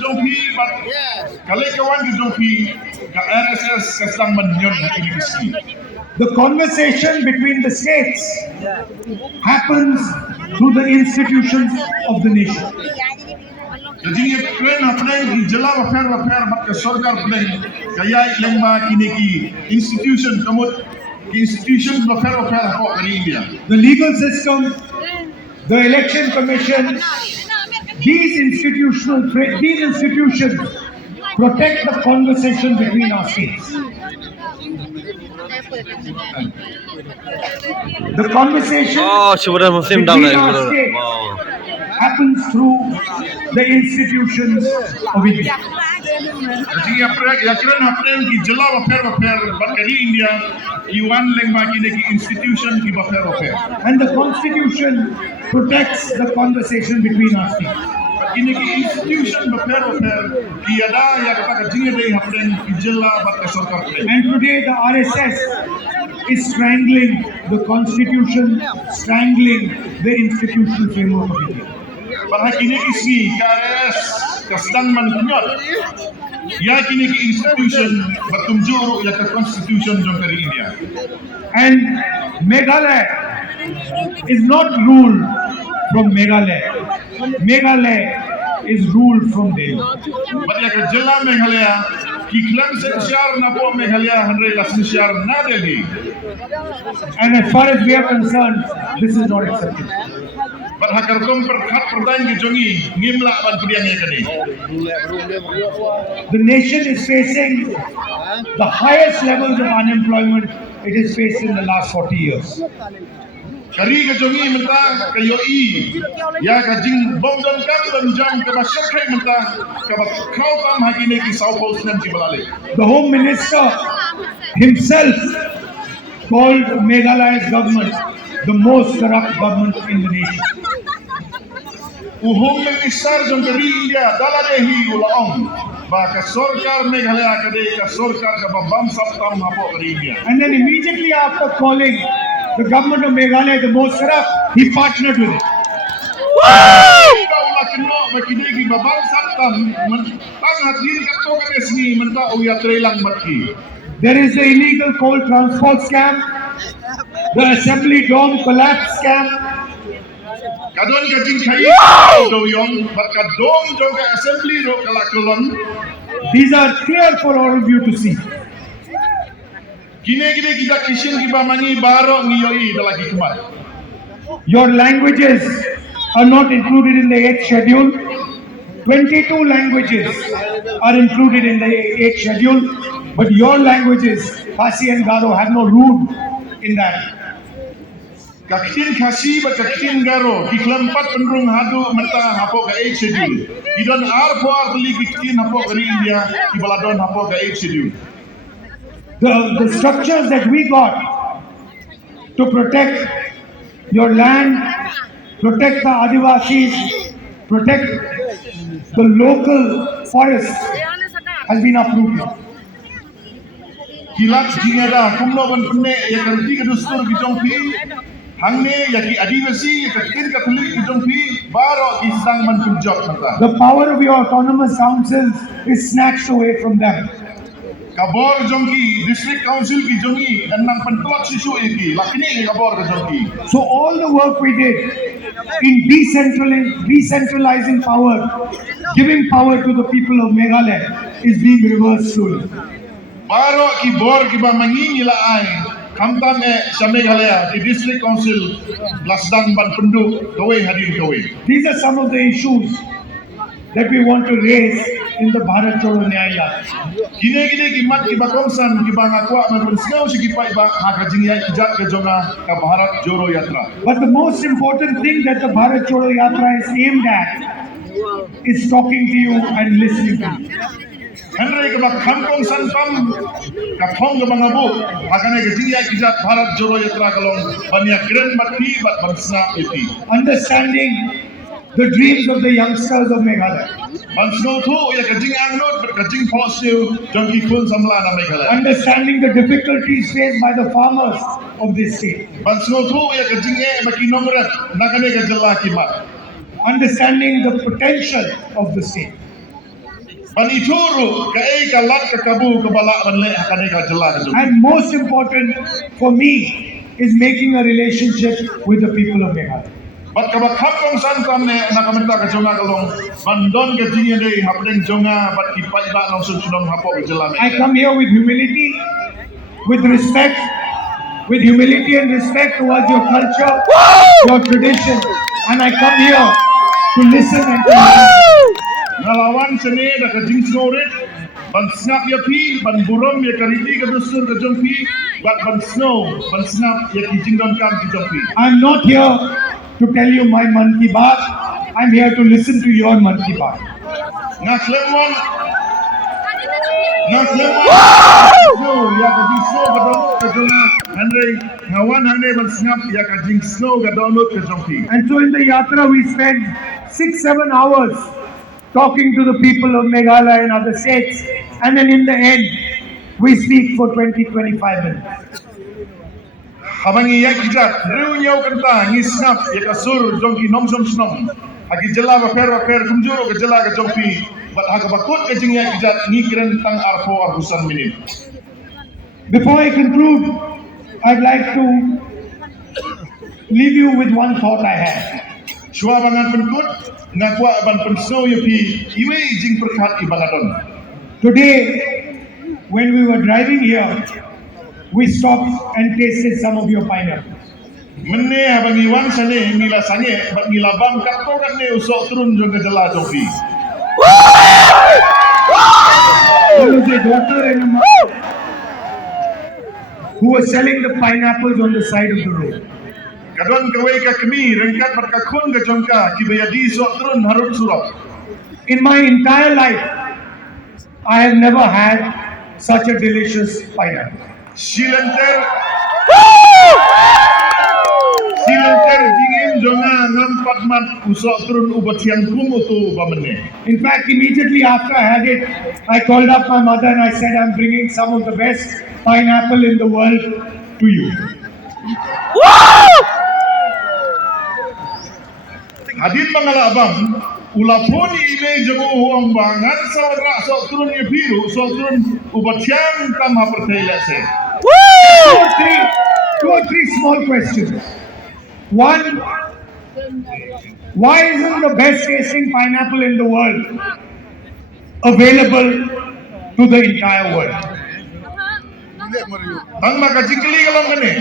kejongpi but kali kawan kejongpi ka RSS kasang menyon ini kesi. The conversation between the states happens through the institutions of the nation. Jadi ये train अपने की जला वफेर मत के सरकार अपने कया लंबा किने की institution कमोट की institution वफेर हो करी India. The legal system, the election commission, these institutions protect the conversation between our states. The conversation Phamsyiem between our states happens through the institutions of India. Jadi ya keren अपने की जला वफेर मत करी India युवान लंबा किने की institution की वफेर. And the constitution protects the conversation between our states. Kini ki institution wafeer ki ada ya kata jinge dei अपने की जला मत के सरकार अपने. And today the RSS is strangling the constitution, strangling the institutional framework of India. Padahal kini isi KRS sedang menyot ya kini ki institution bertumjur ya ke constitution jom dari India. And Meghalaya is not ruled from Meghalaya. Meghalaya is ruled from Delhi. But ya ke jela Meghalaya ki klaim se shar na po Meghalaya handre la shar na Delhi. And as far as we are concerned, this is not acceptable. But hakar kom perkhat perdain ki jongi ngimla ban pudiang ya kani. The nation is facing the highest levels of unemployment it has faced in the last 40 years. Kari ke jongi menta ke yoi ya ka jing bom don kam don jam ke ba shakai menta ke ba khau tam hakine ki South Coast nam ki balale. The Home Minister himself called Meghalaya's government the most corrupt government in the nation. Home Minister jom dari India dala dehi ulaong ba ka sarkar Meghalaya ka de ka sarkar ka ba bam saptam hapo dari India. And then immediately after calling the government of Meghalaya the most corrupt, he partnered with it. Kau lah kena makini ki ba bam saptam tang hatin ka to ka desni menta o ya trelang matki. There is the illegal coal transport scam, the assembly dome collapse scam. Kadon ka jing khai do yong but ka dom jong ka assembly ro kala kolon. These are clear for all of you to see. Kine kita kishin ki ba mangi baro ngi yoi dalagi kemat. Your languages are not included in the 8th schedule. 22 languages are included in the 8th schedule, but your languages, Khasi and Garo, have no room in that. Ktien Khasi ba Ktien Garo ki kelempat pendrung hadu menta hapo ka 8th schedule. Idon ar beli Ktien hapo ka India ki baladon hapo ka 8th schedule. The structures that we got to protect your land, protect the Adivasis, protect the local forests has been uprooted. Kilat jingada kumno ban kunne ya karti ke dustur ki jongpi hangne ya ki adivasi ya Ktien ka thuli ki jongpi baro ki sang man tunjok mata. The power of your autonomous councils is snatched away from them. Kabor jongki district council ki jongi enang pentlot sisu iki lakini kabor ke jongki. So all the work we did in decentralizing power, giving power to the people of Meghalaya is being reversed slowly. Baro ki bor ki ba mangingi la ai kamtam sa Meghalaya ki district council lasdan ban penduk gawe hadir gawe. These are some of the issues that we want to raise in the Bharat Jodo Nyaya Yatra. Kine ki mat ki ba kongsan ki ba ngakwa man pensau si ki pai ba ha jing ya ijat ke jonga ka Bharat Jodo Yatra. But the most important thing that the Bharat Jodo Yatra is aimed at is talking to you and listening to you. Henry ke ba khampong sanpam ka thong ke bangabu hakane ke jing ya ijat Bharat Jodo Yatra kalong banya kren mati bat bansna iti. Understanding the dreams of the youngsters of Meghalaya. Bansno thu ya ka jing angnot ka jing positive jongki kun samla na Meghalaya. Understanding the difficulties faced by the farmers of this state. Bansno thu ya ka jing ba ki nomrat nakane ka jalla ki mat. Understanding the potential of the state. ban ituru ka ai ka lat ka kabu ka bala ban le ka ka jela ka jom And most important for me is making a relationship with the people of Meghalaya. bat ka ba kapong san kam ne na ka menta ka jonga ka long ban don ka jinge dei hapdeng jonga bat ki pa ba long sun sunong hapo ka jela I come here with humility, with respect, with humility and respect towards your culture, your tradition, and I come here to listen and to learn. ngalawan sene da ka jing snore ban snap ya pi ban burom ya kariti ka dusur ka jompi bat ban snow ban snap ya ki jing don kam ki jompi I'm not here to tell you my man ki baat. I'm here to listen to your man ki baat. na klemon no ya ka jing snow ka don ka jonga andre ngawan hane ban snap ya ka jing snow ka download ka jompi And so in the yatra we spend 6-7 hours talking to the people of Meghalaya and other states, and then in the end we speak for 20-25 minutes. habangi ya kijat riu nyau kanta ngi snap ya ka sur jongki nom som snom agi jela ba per kumjuro ka jela ka jompi bat ha ka bakut ka jing ya kijat ngi kren tang arpo arhusan minit Before I conclude, I'd like to leave you with one thought I had. Shua bangan penkut ngakwa ban pensno ya pi iwe jing perkat ibangadon Today, when we were driving here, we stopped and tasted some of your pineapple. menne habangi wan sane mila sange bat mila bam katto kan ne usok turun jong ka jela jompi There was a daughter and a mother who were selling the pineapples on the side of the road. kadon kawai ka kemi rengkat bat ka khun ka jongka ki bayadi sok turun harut surap In my entire life, I have never had such a delicious pineapple. silenter jingin jonga ngam patmat usok turun ubat yang kum utu bamene In fact, immediately after I had it, I called up my mother and I said, I'm bringing some of the best pineapple in the world to you. hadin mangala abang ulapun ime jago huang bangan sawra sok turun ye biru sok turun ubat yang tam hapertai lese Two or three small questions. One, why isn't the best tasting pineapple in the world available to the entire world? bang maka jingkeli kalam kene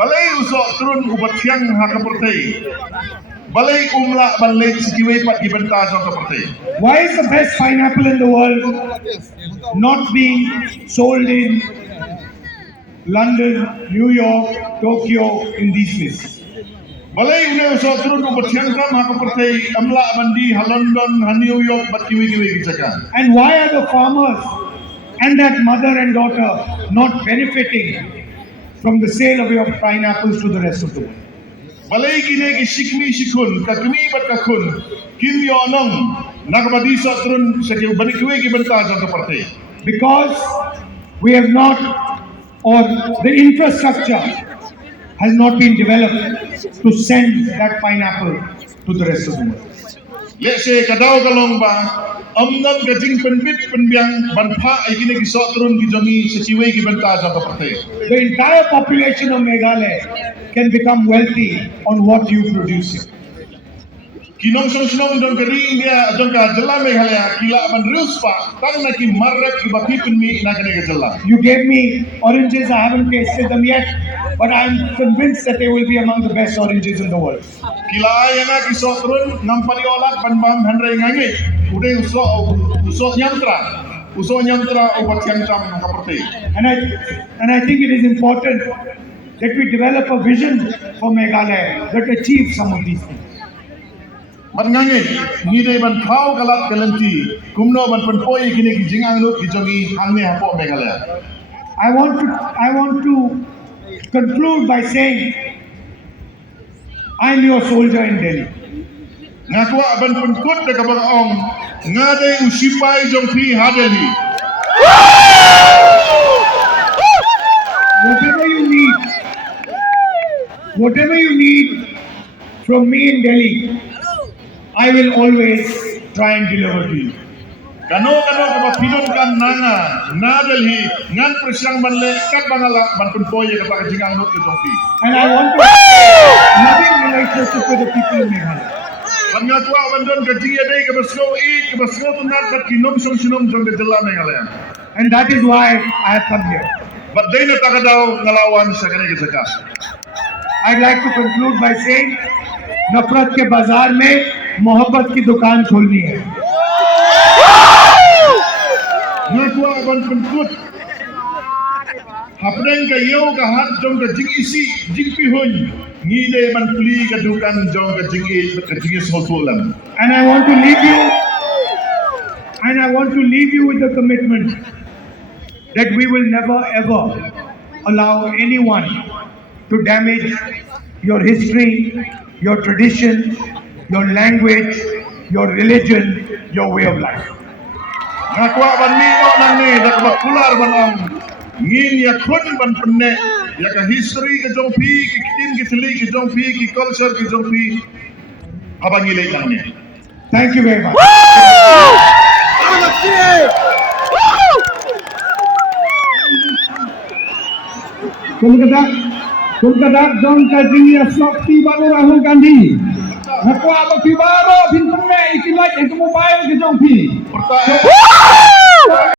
balai usok turun ubat yang hakapertai balai umla balai sikiwe pat gibenta sok kapertai Why is the best pineapple in the world not being sold in London, New York, Tokyo, in these places? balai une usok turun ubat yang kam hakapertai amla bandi ha London ha New York bat kiwe gijakan And why are the farmers and that mother and daughter not benefiting from the sale of your pineapples to the rest of the world? balai kine ki shikmi shikun ka kemi bat ka khun kim yo nong nakabadi sok turun sekiu bani kiwe gibenta sok kapertai Because we have not, or the infrastructure has not been developed to send that pineapple to the rest of the world. let's say kadau kalong ba amnam gajing penbit penbiang banpa ikine ki sok turun ki jongi sekiwe gibenta sok kapertai The entire population of Meghalaya can become wealthy on what you produce here. kinong sonong don kari India don ka jela Meghalaya kila ban rius pa tang na ki marret ki bapi penmi ina kane ka jela You gave me oranges, I haven't tasted them yet, but I'm convinced that they will be among the best oranges in the world. kila ayana ki sok turun nam pari olat ban bam handrai ngangi ude usok nyantra obat yang tam kapertai And I think it is important that we develop a vision for Meghalaya that achieves some of these things. ban ngangi ni dei ban khau kalat kalenti kumno ban penpoi kini ki jingang lut ki jongi hangne hapo Meghalaya I want to conclude by saying I'm your soldier in Delhi. ngakwa ban penkut de kabang ong ngade usipai jongpi hadeli Whatever you need from me in Delhi, I will always try and deliver to you. Kano kapa pidon kan nanga na Delhi ngan presyang banle kat bangala bantun poye kapa jingang not ke jongpi. And I want to have loving relationship with the people in Meghalaya. Banga tua bandon ke jinge dei ke basgo tunat bat kinom song jong ke jela Meghalaya. And that is why I have come here. But dei na takadaw ngalawan sa kani ke saka. I'd like to conclude by saying, नफरत के बाजार में मोहब्बत की दुकान खोलनी है. Ngakwa ban penkut. Hapdeng ke yo ke hat jong ke jing isi jing pihun. Ngide ban puli ke dukan jong ke jing sosulam. And I want to leave you with the commitment that we will never ever allow anyone to damage your history, your tradition, your language, your religion, your way of life. Ngakwa ban ni no nang ni dak bakular ban ang ngin ya khun ban penne ya ka history ke jong pi ki Ktien ki sili ki jong pi ki culture ki jong pi abangi le nang ni. Thank you very much. Kolkata John Kajini Asokti Balu Rahul Gandhi. Nakwa Bapibaro Pintume Ikilak Ekumu Bayo Kejongpi.